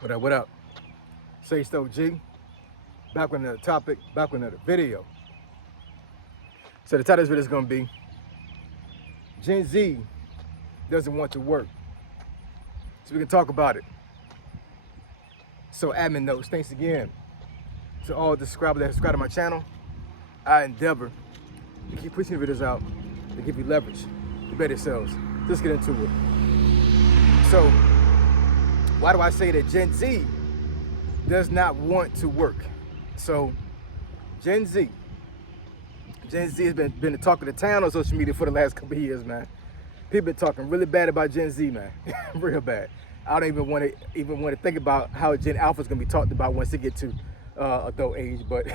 What up, what up? Say Stoke G. Back with another topic, back with another video. So the title of this video is going to be Gen Z doesn't want to work. So we can talk about it. So admin notes, thanks again to all the subscribers that subscribe to my channel. I endeavor to keep pushing videos out to give you leverage to better yourselves. Let's get into it. So why do I say that Gen Z does not want to work? So Gen Z has been the talk of the town on social media for the last couple of years, man. People been talking really bad about Gen Z, man. Real bad. I don't even want to think about how Gen Alpha is gonna be talked about once they get to adult age, but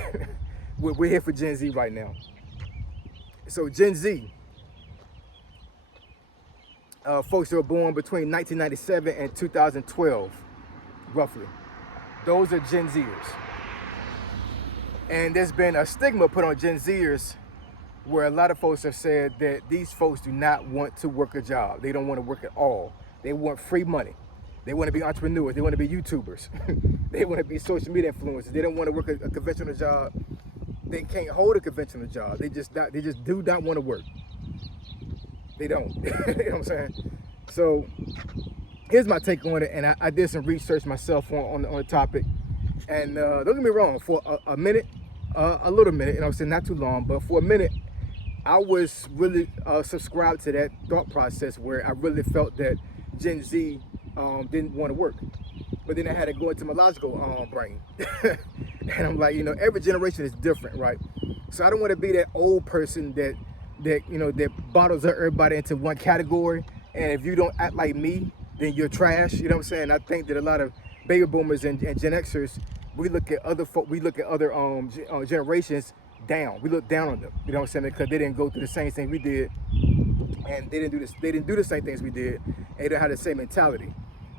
we're here for Gen Z right now. So Gen Z, folks that were born between 1997 and 2012, roughly. Those are Gen Zers. And there's been a stigma put on Gen Zers where a lot of folks have said that these folks do not want to work a job. They don't want to work at all. They want free money. They want to be entrepreneurs. They want to be YouTubers. They want to be social media influencers. They don't want to work a conventional job. They can't hold a conventional job. They just do not want to work. They don't. You know what I'm saying? So here's my take on it, and I did some research myself on the topic. And don't get me wrong, for a minute, a little minute, you know what I'm saying, not too long, but for a minute, I was really subscribed to that thought process where I really felt that Gen Z didn't want to work. But then I had to go into my logical brain. And I'm like, you know, every generation is different, right? So I don't want to be that old person that bottles up everybody into one category. And if you don't act like me, then you're trash. You know what I'm saying? I think that a lot of baby boomers and Gen Xers, we look at other generations down. We look down on them. You know what I'm saying? Because they didn't go through the same thing we did, and they didn't do the same things we did, and they don't have the same mentality.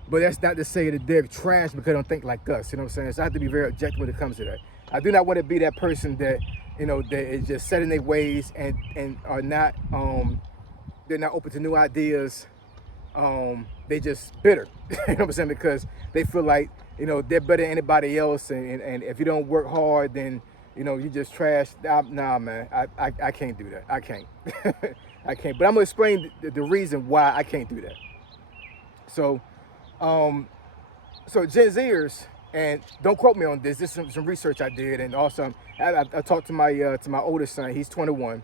But that's not to say that they're trash because they don't think like us. You know what I'm saying? So I have to be very objective when it comes to that. I do not want to be that person that, you know, that is just set in their ways and are not they're not open to new ideas. They just bitter. You know what I'm saying? Because they feel like, you know, they're better than anybody else, and if you don't work hard, then, you know, you just trash. Nah, man, I can't do that. I can't. I can't. But I'm gonna explain the reason why I can't do that. So, Gen Zers, and don't quote me on this. This is some research I did, and also I talked to my oldest son. He's 21,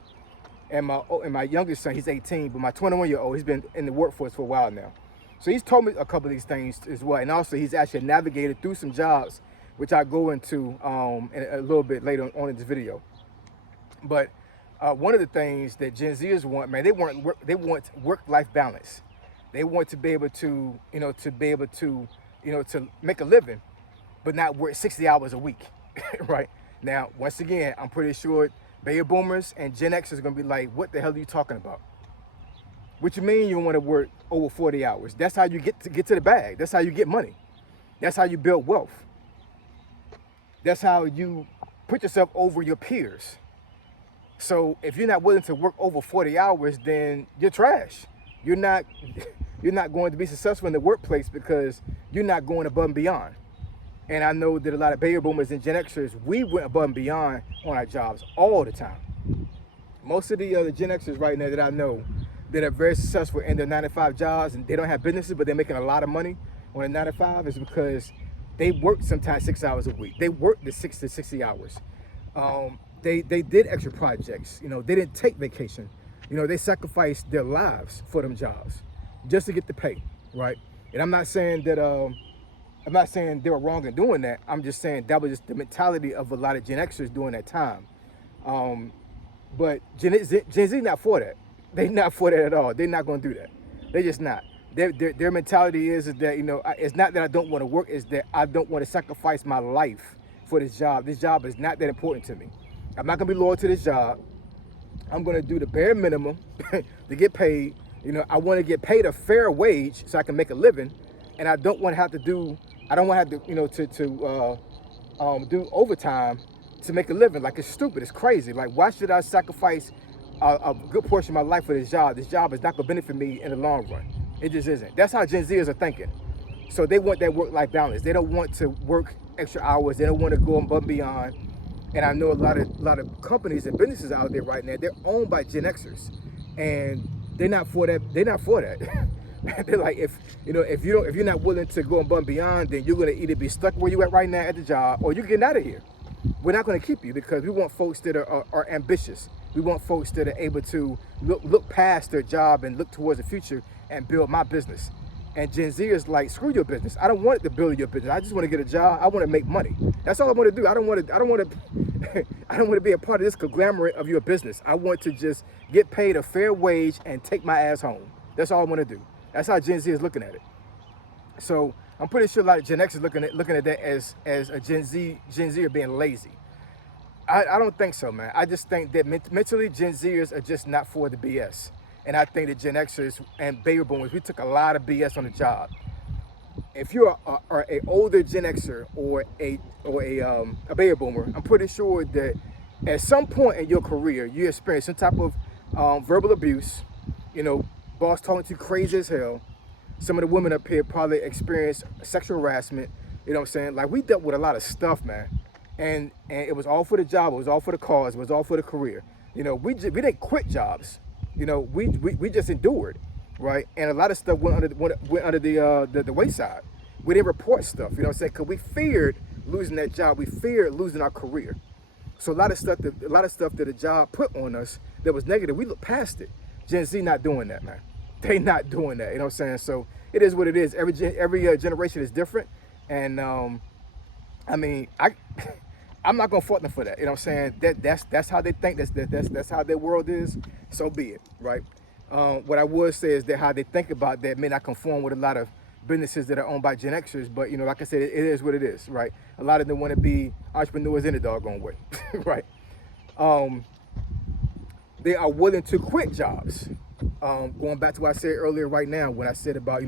and my youngest son, he's 18. But my 21-year-old, he's been in the workforce for a while now. So he's told me a couple of these things as well, and also he's actually navigated through some jobs, which I go into in a little bit later on in this video. But one of the things that Gen Zers want, man, they want work-life balance. They want to be able to, to make a living, but not work 60 hours a week, right? Now, once again, I'm pretty sure baby boomers and Gen X is gonna be like, what the hell are you talking about? What you mean you want to work over 40 hours? That's how you get to the bag. That's how you get money. That's how you build wealth. That's how you put yourself over your peers. So if you're not willing to work over 40 hours, then you're trash. You're not going to be successful in the workplace because you're not going above and beyond. And I know that a lot of baby boomers and Gen Xers, we went above and beyond on our jobs all the time. Most of the Gen Xers right now that I know that are very successful in their 9-to-5 jobs, and they don't have businesses, but they're making a lot of money on a 9-to-5, is because they work sometimes 6 hours a week. They work the 6 to 60 hours. They did extra projects. You know, they didn't take vacation. You know, they sacrificed their lives for them jobs just to get the pay, right? And I'm not saying that they were wrong in doing that. I'm just saying that was just the mentality of a lot of Gen Xers during that time. But Gen Z not for that. They're not for that at all. They're not going to do that. They're just not. Their mentality is that, you know, it's not that I don't want to work, it's that I don't want to sacrifice my life for this job. This job is not that important to me. I'm not going to be loyal to this job. I'm going to do the bare minimum to get paid. You know, I want to get paid a fair wage so I can make a living, and I don't want to have to do you know, to do overtime to make a living. Like, it's stupid. It's crazy. Like, why should I sacrifice a good portion of my life for this job? This job is not going to benefit me in the long run. It just isn't. That's how Gen Zers are thinking. So they want that work-life balance. They don't want to work extra hours. They don't want to go above and beyond. And I know a lot of companies and businesses out there right now, they're owned by Gen Xers, and they're not for that. They're not for that. They're like, if you're not willing to go above and beyond, then you're gonna either be stuck where you at right now at the job, or you're getting out of here. We're not gonna keep you, because we want folks that are ambitious. We want folks that are able to look past their job and look towards the future and build my business. And Gen Z is like, screw your business. I don't want it to build your business. I just want to get a job. I want to make money. That's all I want to do. I don't want to be a part of this conglomerate of your business. I want to just get paid a fair wage and take my ass home. That's all I want to do. That's how Gen Z is looking at it. So I'm pretty sure a lot of Gen X is looking at that as a Gen Z are being lazy. I don't think so, man. I just think that mentally Gen Zers are just not for the BS. And I think that Gen Xers and baby boomers, we took a lot of BS on the job. If you're a older Gen Xer or a baby boomer, I'm pretty sure that at some point in your career, you experienced some type of verbal abuse. Boss talking to you crazy as hell. Some of the women up here probably experienced sexual harassment. You know what I'm saying? Like, we dealt with a lot of stuff, man. And it was all for the job. It was all for the cause. It was all for the career. We didn't quit jobs. We just endured, right? And a lot of stuff went under the wayside. We didn't report stuff, you know what I'm saying? Because we feared losing that job. We feared losing our career. So a lot of stuff that the job put on us that was negative, we looked past it. Gen Z not doing that, man. They not doing that, you know what I'm saying? So it is what it is. Every generation is different, and I'm not gonna fault them for that. You know what I'm saying? That's how they think. That's how their world is. So be it, right? What I would say is that how they think about that may not conform with a lot of businesses that are owned by Gen Xers. But like I said, it is what it is, right? A lot of them want to be entrepreneurs in a doggone way, right? They are willing to quit jobs. Going back to what I said earlier, right now, when I said about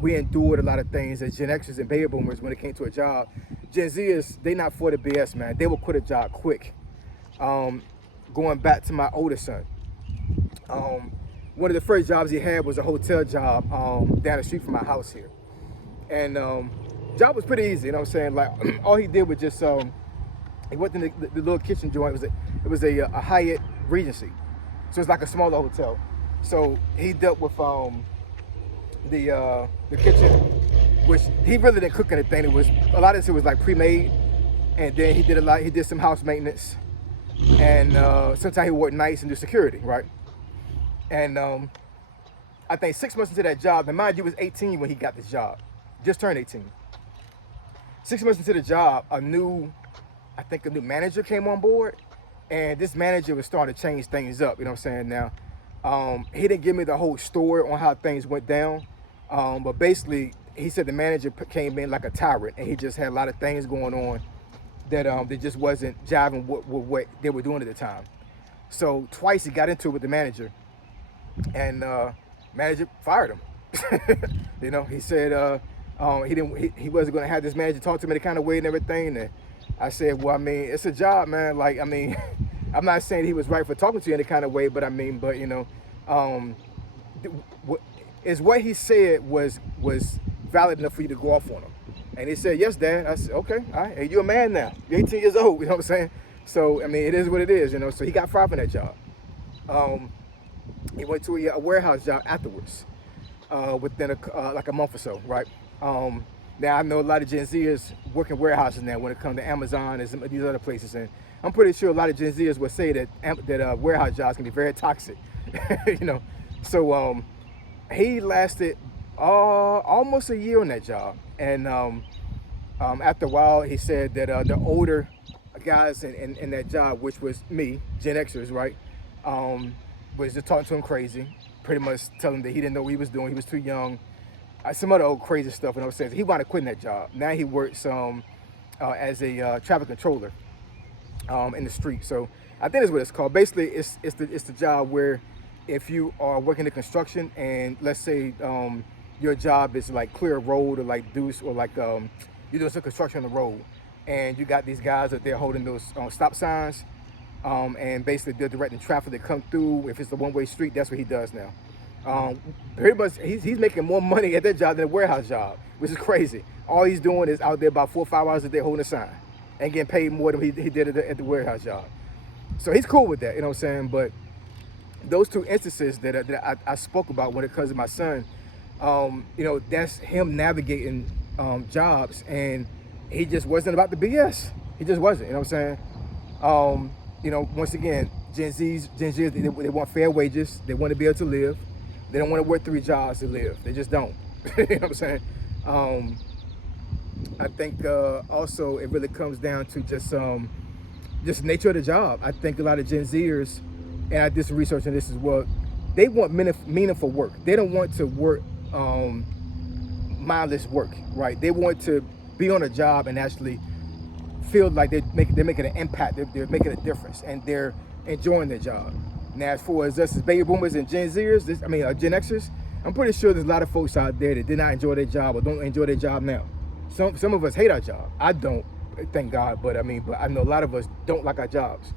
we endured a lot of things as Gen Xers and baby boomers when it came to a job. Gen Zers, they not for the BS, man. They will quit a job quick. Going back to my oldest son, one of the first jobs he had was a hotel job down the street from my house here. And job was pretty easy, you know what I'm saying? Like, all he did was just, he went in the little kitchen joint. It was a Hyatt Regency. So it's like a smaller hotel. So he dealt with the kitchen, which he really didn't cook anything. It was a lot of this was like pre-made, and then he did some house maintenance, and sometimes he worked nights and do security, right? And I think 6 months into that job, and mind you, he was 18 when he got this job, just turned 18. 6 months into the job, a new manager came on board, and this manager was starting to change things up. You know what I'm saying? Now, he didn't give me the whole story on how things went down, but basically, he said the manager came in like a tyrant, and he just had a lot of things going on that just wasn't jiving with what they were doing at the time. So twice he got into it with the manager, and manager fired him. He said he wasn't going to have this manager talk to him any kind of way and everything. And I said, well, I mean, it's a job, man. Like, I mean, I'm not saying he was right for talking to you any kind of way, but I mean, is what he said was valid enough for you to go off on him? And he said, yes, Dad. I said, okay, all right. Hey, you're a man now. You're 18 years old. You know what I'm saying? So, I mean, it is what it is, So he got fired from that job. He went to a warehouse job afterwards, within like a month or so, right? Now, I know a lot of Gen Zers work in warehouses now when it comes to Amazon and these other places. And I'm pretty sure a lot of Gen Zers would say that warehouse jobs can be very toxic, So he lasted almost a year on that job. And after a while, he said that the older guys in that job, which was me, Gen Xers, right, was just talking to him crazy, pretty much telling him that he didn't know what he was doing. He was too young. Some other old crazy stuff. And I was saying he wanted to quit that job. Now he works as a traffic controller in the street. So I think that's what it's called. Basically, it's the job where if you are working in construction and let's say your job is like clear a road or like deuce or like you're doing some construction on the road and you got these guys that they're holding those stop signs and basically they're directing traffic to come through. If it's a one-way street, that's what he does now. Pretty much, he's making more money at that job than a warehouse job, which is crazy. All he's doing is out there about 4 or 5 hours a day holding a sign and getting paid more than he did at the warehouse job. So he's cool with that, you know what I'm saying? But those two instances that I spoke about when it comes to my son, you know, that's him navigating jobs, and he just wasn't about the BS. He just wasn't, you know what I'm saying? You know, once again, Gen Zs, they want fair wages. They want to be able to live. They don't want to work 3 jobs to live. They just don't. You know what I'm saying? I think also it really comes down to just nature of the job. I think a lot of Gen Zers, and I did some research on this as well, they want meaningful work. They don't want to work mindless work, right? They want to be on a job and actually feel like they're making an impact, they're making a difference, and they're enjoying their job. Now, as far as us as baby boomers and Gen Zers, Gen Xers, I'm pretty sure there's a lot of folks out there that did not enjoy their job or don't enjoy their job now. Some of us hate our job. I don't, thank God, but I know a lot of us don't like our jobs.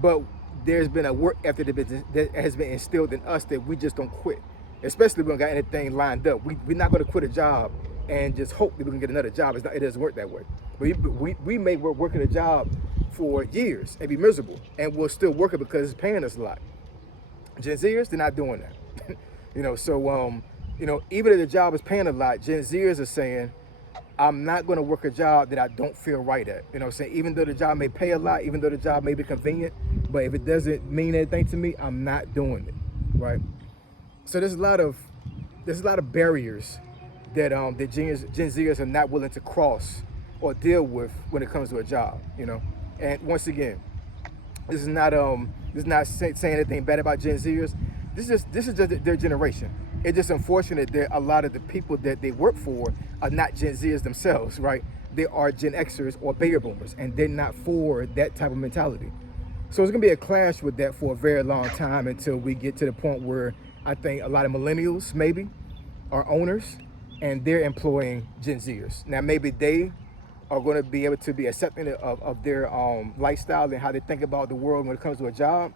But there's been a work ethic that has been instilled in us that we just don't quit, especially when we don't got anything lined up. We're not going to quit a job and just hope that we can get another job. It doesn't work that way. We may work at a job for years and be miserable, and we'll still work it because it's paying us a lot. Gen Zers, they're not doing that. You know, so you know, even if the job is paying a lot, Gen Zers are saying, I'm not going to work a job that I don't feel right at. You know what I'm saying? Even though the job may pay a lot, even though the job may be convenient, but if it doesn't mean anything to me, I'm not doing it, right? So there's a lot of barriers that Gen Zers are not willing to cross or deal with when it comes to a job, you know. And once again, this is not saying anything bad about Gen Zers. This is just their generation. It's just unfortunate that a lot of the people that they work for are not Gen Zers themselves, right? They are Gen Xers or baby boomers, and they're not for that type of mentality. So it's gonna be a clash with that for a very long time until we get to the point where I think a lot of millennials maybe are owners and they're employing Gen Zers. Now maybe they are going to be able to be accepting of their lifestyle and how they think about the world when it comes to a job.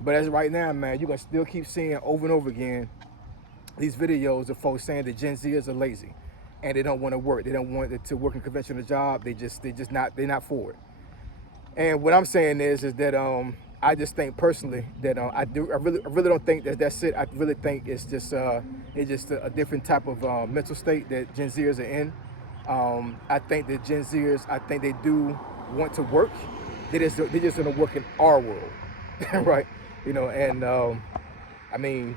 But as of right now, man, you're going to still keep seeing over and over again these videos of folks saying that Gen Zers are lazy and they don't want to work. They don't want to work in a conventional job. They're not for it. And what I'm saying is that I just think personally that I really don't think that's it. I really think it's just a different type of mental state that Gen Zers are in. I think that Gen Zers, I think they do want to work. They just want to work in our world, right? You know, and I mean,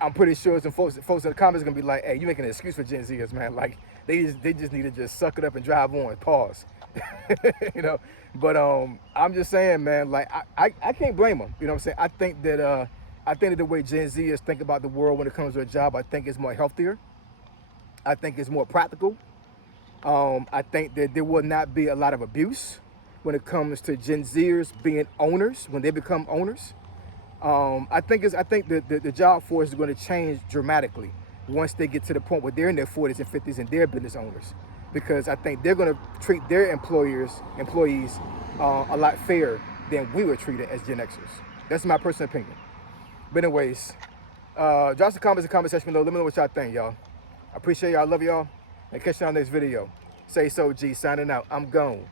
I'm pretty sure some folks in the comments are gonna be like, "Hey, you making an excuse for Gen Zers, man? Like they just need to just suck it up and drive on." Pause. You know, but I'm just saying, man. Like I can't blame them. You know what I'm saying? I think that the way Gen Zers think about the world when it comes to a job, I think it's more healthier. I think it's more practical. I think that there will not be a lot of abuse when it comes to Gen Zers being owners when they become owners. I think the job force is going to change dramatically once they get to the point where they're in their 40s and 50s and they're business owners, because I think they're going to treat their employees a lot fairer than we were treated as Gen Xers. That's my personal opinion. But anyways, drop some comments in the comment section below. Let me know what y'all think, y'all. I appreciate y'all. I love y'all. And catch you on the next video. Say so, G. Signing out. I'm gone.